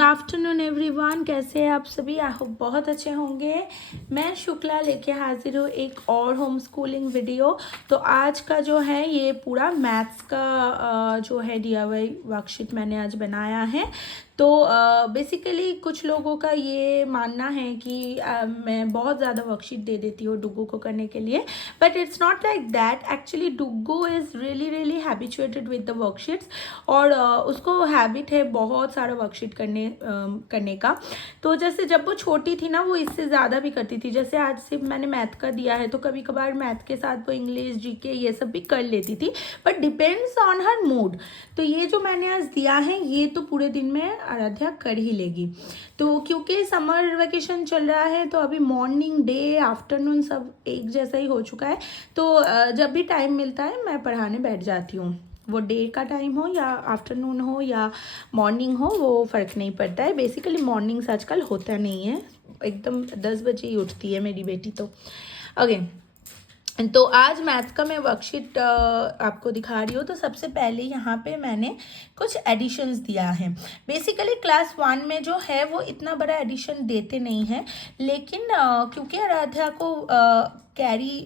Afternoon everyone, कैसे हैं आप सभी। आई होप बहुत अच्छे होंगे। मैं शुक्ला लेके हाजिर हूँ एक और होम स्कूलिंग वीडियो। तो आज का जो है ये पूरा मैथ्स का जो है DIY वर्कशीट मैंने आज बनाया है। तो बेसिकली कुछ लोगों का ये मानना है कि मैं बहुत ज़्यादा वर्कशीट दे देती हूँ डुग्गू को करने के लिए, but it's not like that. Actually Duggu is really habituated with the worksheets और उसको हैबिट है बहुत सारा वर्कशीट करने का। तो जैसे जब वो छोटी थी ना, वो इससे ज़्यादा भी करती थी। जैसे आज सिर्फ मैंने मैथ का दिया है, तो कभी कभार मैथ के साथ वो इंग्लिश GK ये सब भी कर लेती थी, but depends on her mood. तो ये जो मैंने आज दिया है ये तो पूरे दिन में आराध्या कर ही लेगी। तो क्योंकि समर वेकेशन चल रहा है तो अभी मॉर्निंग, डे, आफ्टरनून सब एक जैसा ही हो चुका है। तो जब भी टाइम मिलता है मैं पढ़ाने बैठ जाती हूँ। वो डे का टाइम हो या आफ्टरनून हो या मॉर्निंग हो, वो फ़र्क नहीं पड़ता है। बेसिकली मॉर्निंग्स आजकल होता नहीं है, एकदम 10 बजे ही उठती है मेरी बेटी। तो अगेन तो आज मैथ्स का मैं वर्कशीट आपको दिखा रही हूँ। तो सबसे पहले यहाँ पे मैंने कुछ एडिशंस दिया है। बेसिकली क्लास 1 में जो है वो इतना बड़ा एडिशन देते नहीं है, लेकिन क्योंकि आराध्या को कैरी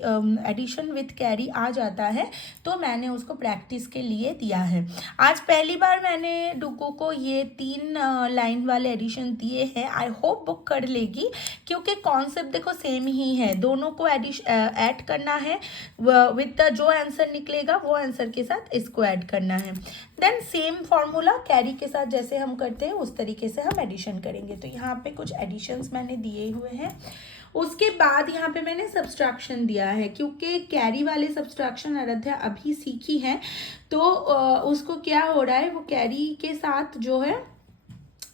एडिशन विथ कैरी आ जाता है, तो मैंने उसको प्रैक्टिस के लिए दिया है। आज पहली बार मैंने डुग्गू को ये 3 लाइन वाले एडिशन दिए हैं। आई होप वो कर लेगी, क्योंकि कॉन्सेप्ट देखो सेम ही है, दोनों को ऐड करना है। विद द जो आंसर निकलेगा वो आंसर के साथ इसको ऐड करना है। देन सेम फॉर्मूला कैरी के साथ जैसे हम करते हैं उस तरीके से हम एडिशन करेंगे। तो यहाँ पे कुछ एडिशंस मैंने दिए हुए हैं। उसके बाद यहाँ पे मैंने सब्सट्रैक्शन दिया है, क्योंकि कैरी वाले सब्सट्रैक्शन आराध्या अभी सीखी है। तो उसको क्या हो रहा है, वो कैरी के साथ जो है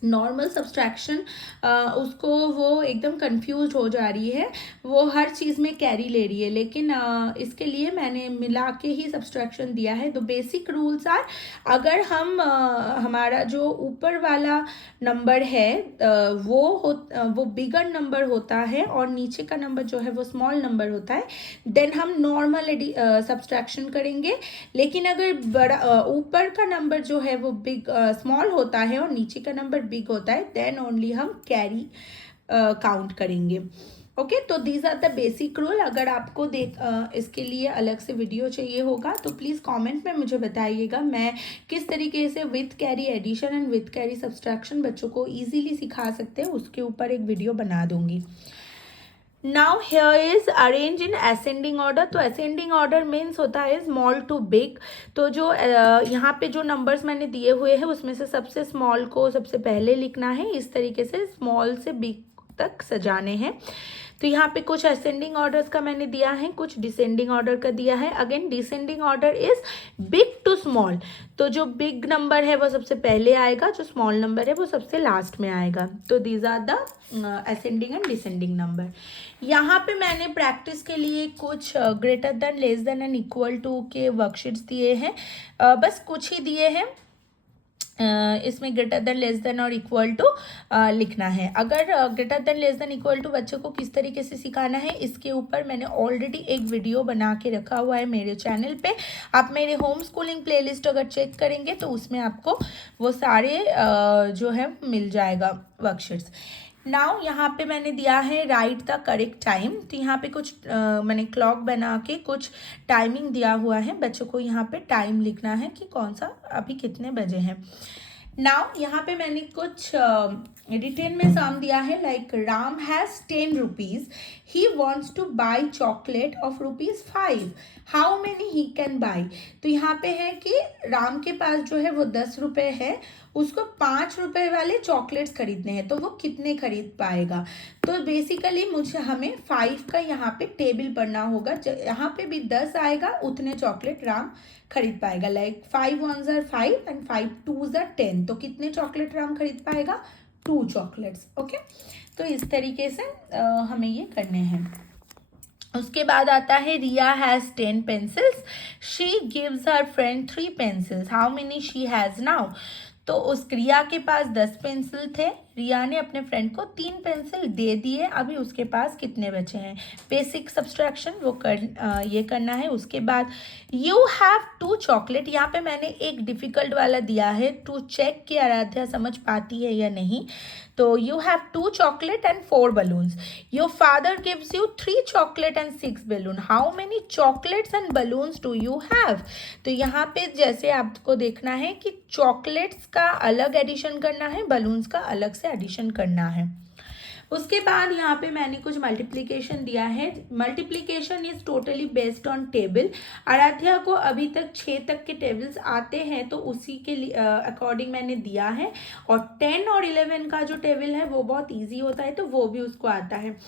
नॉर्मल सब्सट्रैक्शन उसको वो एकदम कंफ्यूज हो जा रही है, वो हर चीज़ में कैरी ले रही है। लेकिन इसके लिए मैंने मिला के ही सब्सट्रैक्शन दिया है। तो बेसिक रूल्स आर, अगर हम हमारा जो ऊपर वाला नंबर है वो बिगर नंबर होता है और नीचे का नंबर जो है वो स्मॉल नंबर होता है, देन हम नॉर्मल सब्सट्रैक्शन करेंगे। लेकिन अगर बड़ा ऊपर का नंबर जो है वो स्मॉल होता है और नीचे का नंबर बिग होता है, देन ओनली हम कैरी काउंट करेंगे। ओके, तो these are the basic rule. अगर आपको इसके लिए अलग से वीडियो चाहिए होगा तो प्लीज़ कमेंट में मुझे बताइएगा, मैं किस तरीके से with carry addition and with carry subtraction बच्चों को इजीली सिखा सकते हैं, उसके ऊपर एक वीडियो बना दूंगी। Now here is arrange in ascending order. तो असेंडिंग ऑर्डर मीन्स होता है स्मॉल टू बिग। तो जो यहाँ पे जो नंबर्स मैंने दिए हुए हैं उसमें से सबसे स्मॉल को सबसे पहले लिखना है, इस तरीके से स्मॉल से बिग तक सजाने हैं। तो यहाँ पे कुछ असेंडिंग ऑर्डर्स का मैंने दिया है, कुछ डिसेंडिंग ऑर्डर का दिया है। Again descending order is big to small. तो जो बिग नंबर है वो सबसे पहले आएगा, जो स्मॉल नंबर है वो सबसे लास्ट में आएगा। तो these are the ascending and descending number. यहाँ पे मैंने प्रैक्टिस के लिए कुछ greater than, less than and equal to के वर्कशीट्स दिए हैं। बस कुछ ही दिए हैं। इसमें ग्रेटर देन, लेस देन और इक्वल टू लिखना है। अगर greater than, less than, equal to बच्चों को किस तरीके से सिखाना है, इसके ऊपर मैंने ऑलरेडी एक वीडियो बना के रखा हुआ है मेरे चैनल पे। आप मेरे होम स्कूलिंग प्लेलिस्ट अगर चेक करेंगे तो उसमें आपको वो सारे जो है मिल जाएगा वर्कशीट्स। नाउ यहाँ पे मैंने दिया है राइट द करेक्ट टाइम। तो यहाँ पे कुछ मैंने क्लॉक बना के कुछ टाइमिंग दिया हुआ है, बच्चों को यहाँ पे टाइम लिखना है कि कौन सा अभी कितने बजे हैं। नाउ यहाँ पे मैंने कुछ डिटेल में सम दिया है, like Ram has 10 rupees, he wants two by chocolate of ₹5, how many he can buy. तो यहाँ पे है कि राम के पास जो है वो 10 रुपये है, उसको 5 रुपये वाले चॉकलेट्स खरीदने हैं, तो वो कितने खरीद पाएगा। तो बेसिकली हमें 5 का यहाँ पे टेबल पढ़ना होगा। यहाँ पे भी 10 आएगा उतने चॉकलेट राम खरीद पाएगा। Like 5 1s are 5 and 5 2s are 10। तो कितने चॉकलेट राम खरीद पाएगा, 2 चॉकलेट्स। ओके, तो इस तरीके से हमें ये करने हैं। उसके बाद आता है Riya has 10 pencils, she gives her friend 3 pencils, how many she has now. तो उस रिया के पास 10 पेंसिल थे, रिया ने अपने फ्रेंड को 3 पेंसिल दे दिए। अभी उसके पास कितने बचे हैं? बेसिक सब्सट्रैक्शन वो ये करना है। उसके बाद यू हैव 2 चॉकलेट, यहाँ पे मैंने एक डिफ़िकल्ट वाला दिया है टू चेक कि आराध्या समझ पाती है या नहीं। तो you have 2 chocolate and 4 balloons. Your father gives you 3 chocolate and 6 balloon. How many chocolates and balloons do you have? तो यहाँ पे जैसे आपको देखना है कि चॉकलेट्स का अलग एडिशन करना है, बलून्स का अलग से एडिशन करना है। उसके बाद यहाँ पे मैंने कुछ मल्टीप्लिकेशन दिया है। Multiplication is totally based on table. Aaradhya को अभी तक 6 तक के टेबल्स आते हैं, तो उसी के अकॉर्डिंग मैंने दिया है। और 10 और 11 का जो टेबल है वो बहुत ईजी होता है, तो वो भी उसको आता है।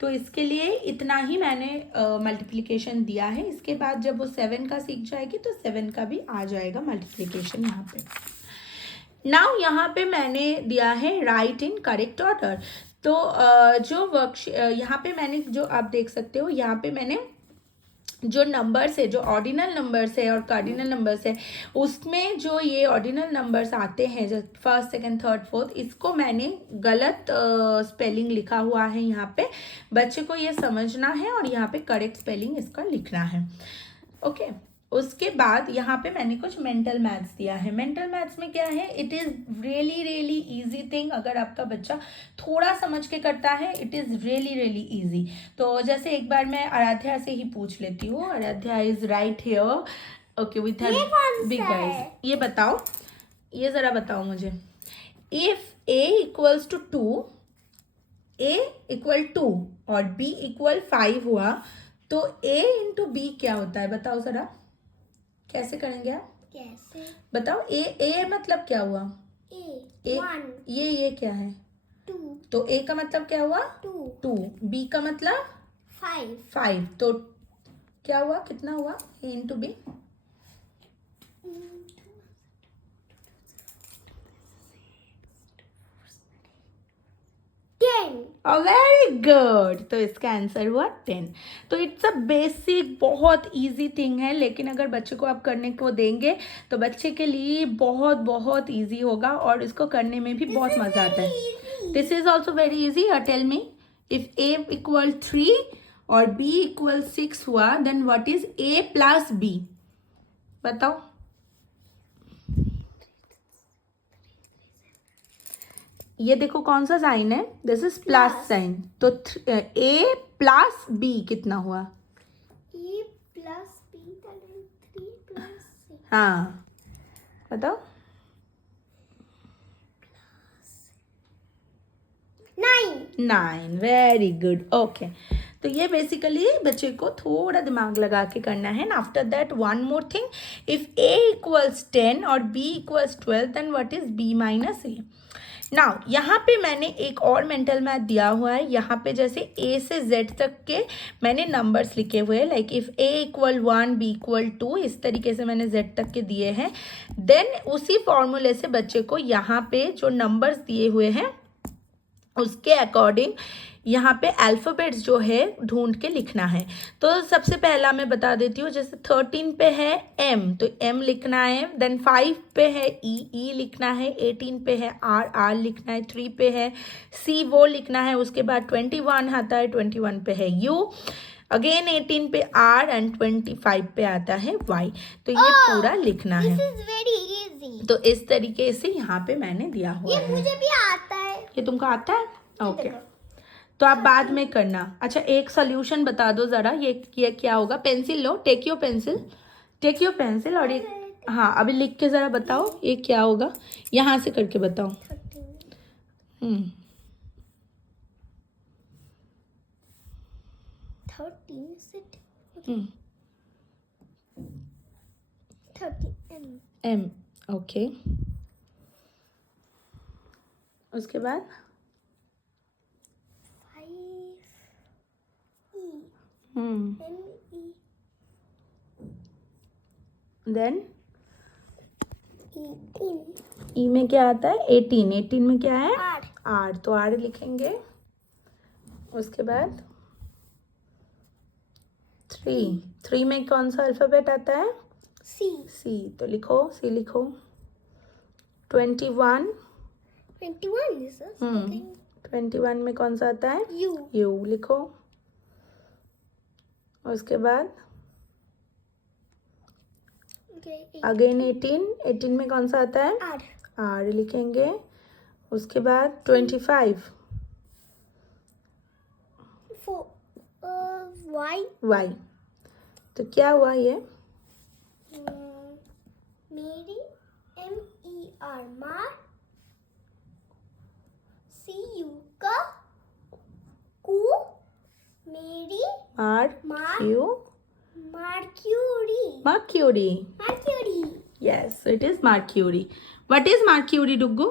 तो इसके लिए इतना ही मैंने मल्टीप्लिकेशन दिया है। इसके बाद जब वो 7 का सीख जाएगी तो 7 का भी आ जाएगा मल्टीप्लिकेशन यहाँ पे। नाउ यहाँ पे मैंने दिया है राइट इन करेक्ट ऑर्डर। तो जो यहाँ पे मैंने जो आप देख सकते हो, यहाँ पे मैंने जो नंबर्स है, जो ऑर्डिनल नंबर्स है और कार्डिनल नंबर्स है, उसमें जो ये ऑर्डिनल नंबर्स आते हैं जो फर्स्ट सेकंड थर्ड फोर्थ, इसको मैंने गलत स्पेलिंग लिखा हुआ है यहाँ पे। बच्चे को ये समझना है और यहाँ पे करेक्ट स्पेलिंग इसका लिखना है। ओके। उसके बाद यहाँ पे मैंने कुछ मेंटल मैथ्स दिया है। मेंटल मैथ्स में क्या है, it is really really easy thing. अगर आपका बच्चा थोड़ा समझ के करता है, it is really really easy. तो जैसे एक बार मैं आराध्या से ही पूछ लेती हूँ। Aaradhya is right here, okay, with her big guys. ये बताओ, ये ज़रा बताओ मुझे, if a equals to 2, a equal 2 और b इक्वल 5 हुआ, तो a इंटू बी क्या होता है? बताओ ज़रा, कैसे करेंगे आप? कैसे बताओ। ए मतलब क्या हुआ? ए 1, ये क्या है? 2, तो ए का मतलब क्या हुआ? 2, बी का मतलब 5। तो क्या हुआ, कितना हुआ ए इंटू बी? 10। Very good. तो इसका आंसर हुआ 10। तो इट्स अ बेसिक, बहुत इजी थिंग है, लेकिन अगर बच्चे को आप करने को देंगे तो बच्चे के लिए बहुत बहुत इजी होगा और इसको करने में भी बहुत मजा आता है। This is also very easy. Tell me, if a equal 3 और b इक्वल 6 हुआ, then what is a plus b? बताओ। ये देखो कौन सा साइन है, दिस इज प्लस साइन। तो a प्लस b कितना हुआ? a plus b 3 plus 6। हाँ बताओ। 9। Very good. ओके। तो ये बेसिकली बच्चे को थोड़ा दिमाग लगा के करना है। After that one more thing, if a equals 10 और b equals 12, then what is b minus a? Now यहाँ पे मैंने एक और मेंटल मैथ दिया हुआ है। यहाँ पे जैसे a से z तक के मैंने नंबर्स लिखे हुए हैं, like if a equal 1, b equal 2, इस तरीके से मैंने z तक के दिए हैं। देन उसी फॉर्मूले से बच्चे को यहाँ पे जो नंबर्स दिए हुए हैं उसके अकॉर्डिंग यहाँ पे अल्फ़ाबेट्स जो है ढूंढ के लिखना है। तो सबसे पहला मैं बता देती हूँ, जैसे 13 पे है M, तो M लिखना है। देन 5 पे है E लिखना है। 18 पे है R लिखना है। 3 पे है C, वो लिखना है। उसके बाद 21 आता है, 21 पे है U, अगेन 18 पे R एंड 25 पे आता है Y। तो ये पूरा लिखना है। तो इस तरीके से यहाँ पे मैंने दिया हुआ है। ये मुझे भी आता है। ये तुमको आता है? ओके। तो आप बाद में करना। अच्छा, एक सोल्यूशन बता दो ज़रा, ये क्या होगा? पेंसिल लो, टेक योर पेंसिल और एक, हाँ अभी लिख के ज़रा बताओ ये क्या होगा, यहाँ से करके बताओ। 13 M, ओके। उसके बाद 5 देन 18 ई में क्या आता है? 18 में क्या है? R, तो R लिखेंगे। उसके बाद 3 में कौन सा अल्फ़ाबेट आता है? C, तो लिखो, C लिखो। 21, 21 is this? Okay. 21 में कौन सा आता है? U. यू लिखो। उसके बाद Okay. अगेन 18 में कौन सा आता है? R. आर लिखेंगे। उसके बाद 25 For Y. वाई। तो क्या हुआ ये? मेरी MER मार CU का कु मेरी मार मार Q mercury mercury. Mercury yes, it is mercury. What is mercury Duggu?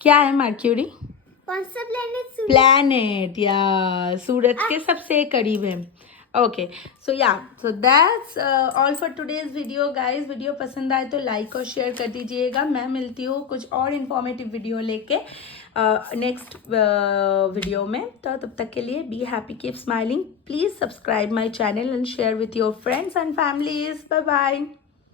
क्या है मर्क्यूरी? कौन सा प्लेनेट? प्लैनेट, या सूरज के सबसे करीब है। ओके, सो या so that's all for today's video guys. Video पसंद आए तो लाइक और शेयर कर दीजिएगा। मैं मिलती हूँ कुछ और इन्फॉर्मेटिव वीडियो लेके नेक्स्ट वीडियो में। तो तब तक के लिए be happy, keep smiling, please subscribe my channel and share with your friends and families. Bye bye.